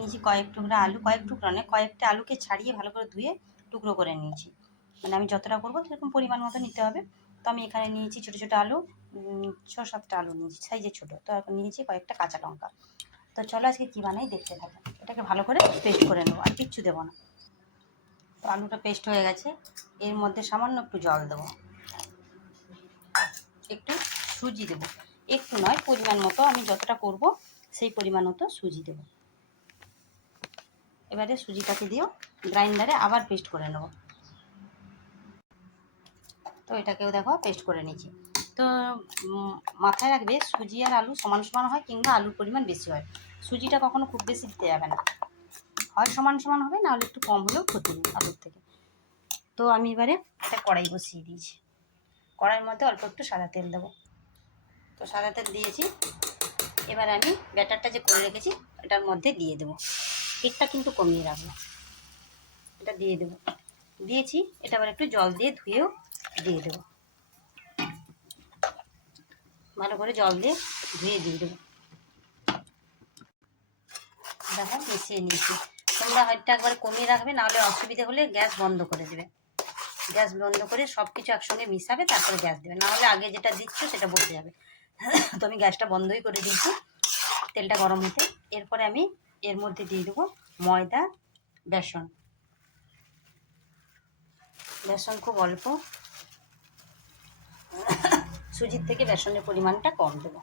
নিয়েছি কয়েক টুকরা আলু, কয়েক টুকরা নয়, কয়েকটা আলুকে ছাড়িয়ে ভালো করে ধুয়ে টুকরো করে নিয়েছি। মানে আমি যতটা করবো সেরকম পরিমাণ মতো নিতে হবে। তো আমি এখানে নিয়েছি ছোটো ছোটো আলু, 6-7টা আলু নিয়েছি, সাইজে ছোটো। তো এখন নিয়েছি কয়েকটা কাঁচা লঙ্কা। তো চলো আজকে কী বানাই দেখতে থাকো। এটাকে ভালো করে পেস্ট করে নেবো, আর কিচ্ছু দেবো না। তো আলুটা পেস্ট হয়ে গেছে, এর মধ্যে সামান্য একটু জল দেবো, একটু সুজি দেবো, একটু নয় পরিমাণ মতো, আমি যতটা করব সেই পরিমাণ মতো সুজি দেবো। এবারে সুজিটাকে দিয়েও গ্রাইন্ডারে আবার পেস্ট করে নেব। তো এটাকেও দেখো পেস্ট করে নিচ্ছি। তো মাথায় রাখবে সুজি আর আলু সমান সমান হয়, কিংবা আলুর পরিমাণ বেশি হয়। সুজিটা কখনো খুব বেশি দিতে যাবে না, হয় সমান সমান হবে, না হলে একটু কম হলেও ক্ষতি নেই আলুর থেকে। তো আমি এবারে একটা কড়াই বসিয়ে দিয়েছি, কড়াইয়ের মধ্যে অল্প একটু সাদা তেল দেবো। তো সাদা তেল দিয়েছি, এবার আমি ব্যাটারটা যে করে রেখেছি এটার মধ্যে দিয়ে দেবো। হিটটা কিন্তু কমিয়ে রাখবো। এটা দিয়ে দেবো, দিয়েছি। এটা আবার একটু জল দিয়ে ধুয়েও দিয়ে দেবো, ভালো করে জল দিয়ে ধুয়ে দিয়ে দেবো। দেখো মিশিয়ে নিয়েছি। তোমরা হয়তো একবার কমিয়ে রাখবে, নাহলে অসুবিধা হলে গ্যাস বন্ধ করে দেবে। গ্যাস বন্ধ করে সব কিছু একসঙ্গে মিশাবে, তারপরে গ্যাস দেবে, নাহলে আগে যেটা দিচ্ছ সেটা বসে যাবে। তো আমি গ্যাসটা বন্ধই করে দিচ্ছি তেলটা গরম হতে। এরপরে আমি এর মধ্যে দিয়ে দেবো ময়দা, বেসন। বেসন খুব অল্প, সুজির থেকে বেসনের পরিমাণটা কম দেবো।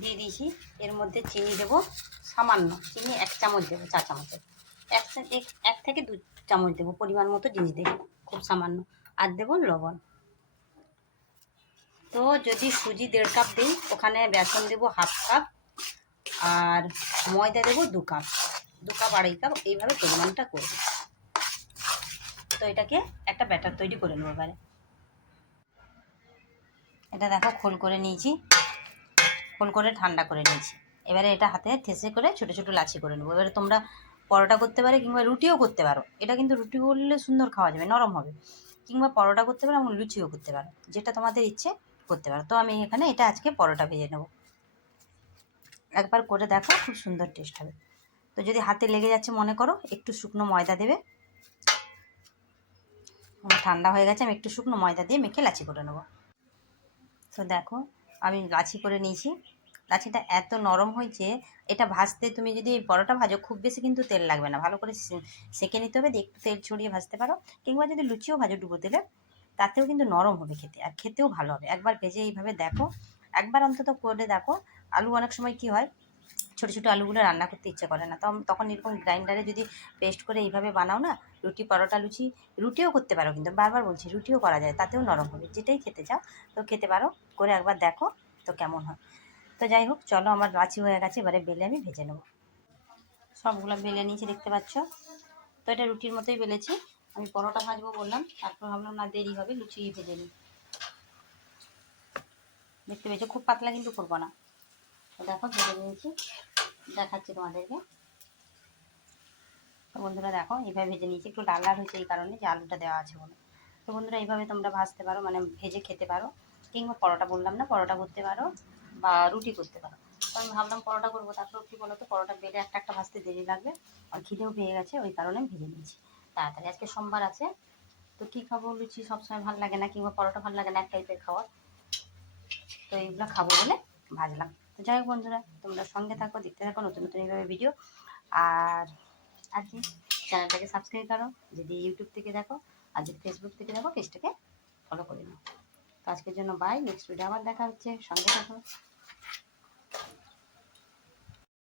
দিয়ে দিয়েছি। এর মধ্যে চিনি দেবো সামান্য, চিনি 1 চামচ দেবো, 4 চামচের 1 থেকে 2 চামচ দেবো, পরিমাণ মতো জিনিস দেবো, খুব সামান্য। আর দেবো লবণ। তো যদি সুজি 1.5 কাপ দিই, ওখানে বেসন দেবো 1/2 কাপ, আর ময়দা দেবো 2 কাপ, 2 কাপ 2.5 কাপ, এইভাবে পরিমাণটা করবো। তো এটাকে একটা ব্যাটার তৈরি করে নেবো এবারে। এটা দেখো খোল করে নিয়েছি, খোল করে ঠান্ডা করে নিয়েছি। এবারে এটা হাতে থেসে করে ছোটো ছোটো লাচি করে নেবো। এবারে তোমরা পরোটা করতে পারো, কিংবা রুটিও করতে পারো। এটা কিন্তু রুটি করলে সুন্দর খাওয়া যাবে, নরম হবে। কিংবা পরোটা করতে পারো, এবং লুচিও করতে পারো, যেটা তোমাদের ইচ্ছে করতে পারো। তো আমি এখানে এটা আজকে পরোটা ভেজে নেব। একবার করে দেখো, খুব সুন্দর টেস্ট হবে। তো যদি হাতে লেগে যাচ্ছে মনে করো, একটু শুকনো ময়দা দেবে। ঠান্ডা হয়ে গেছে, আমি একটু শুকনো ময়দা দিয়ে মেখে লাচি করে নেবো। তো দেখো আমি লাচি করে নিয়েছি। লাচিটা এত নরম হয়েছে, এটা ভাজতে তুমি যদি পরোটা ভাজো খুব বেশি কিন্তু তেল লাগবে না, ভালো করে সেঁকে নিতে হবে, একটু তেল ছড়িয়ে ভাজতে পারো। কিংবা যদি লুচিও ভাজো ডুবো তেলে, তাতেও কিন্তু নরম হবে খেতে, আর খেতেও ভালো হবে। একবার ভেজে এইভাবে দেখো, একবার অন্তত করে দেখো। আলু অনেক সময় কি হয়, ছোটো ছোটো আলুগুলো রান্না করতে ইচ্ছে করে না, তখন এরকম গ্রাইন্ডারে যদি পেস্ট করে এইভাবে বানাও না, রুটি, পরোটা, লুচি, রুটিও করতে পারো। কিন্তু বারবার বলছি, রুটিও করা যায়, তাতেও নরম হবে। যেটাই খেতে চাও তো খেতে পারো, করে একবার দেখো তো কেমন হয়। তো যাই হোক, চলো আমার লাচি হয়ে গেছে, এবারে বেলে আমি ভেজে নেবো। সবগুলো বেলে নিয়েছি, দেখতে পাচ্ছ। তো এটা রুটির মতোই বেলেছি। আমি পরোটা ভাজবো বললাম, তারপর ভাবলাম না দেরি হবে, লুচি ভেজে নিই। দেখতে পেয়েছো, খুব পাতলা কিন্তু করবো না। তো দেখো ভেজে নিয়েছি, দেখাচ্ছি তোমাদেরকে। তো বন্ধুরা দেখো, এইভাবে ভেজে নিয়েছি। একটু লাল লাল হয়েছে এই কারণে যে আলুটা দেওয়া আছে বলে। তো বন্ধুরা এইভাবে তোমরা ভাজতে পারো, মানে ভেজে খেতে পারো। কিংবা পরোটা বললাম না, পরোটা করতে পারো বা রুটি করতে পারো। তো আমি ভাবলাম পরোটা করবো, তারপর কী বলো তো, পরোটা বেলে একটা একটা ভাজতে দেরি লাগবে, আর খিদেও পেয়ে গেছে, ওই কারণে আমি ভেজে নিয়েছি তাড়াতাড়ি। আজকে সোমবার আছে, তো কী খাবো, লুচি সবসময় ভালো লাগে না, কিংবা পরোটা ভালো লাগে না, এক টাইপের খাওয়া। তো এইগুলো খাবো বলে ভাজলাম। তো যাই হোক বন্ধুরা, তোমরা সঙ্গে থাকো, দেখতে থাকো নতুন নতুন এইভাবে ভিডিও। আর কি, চ্যানেলটাকে সাবস্ক্রাইব করো যদি ইউটিউব থেকে দেখো, আর যদি ফেসবুক থেকে দেখো পেজটাকে ফলো করে নাও। তো আজকের জন্য বাই, নেক্সট ভিডিও আবার দেখা হচ্ছে, সঙ্গে থাকো।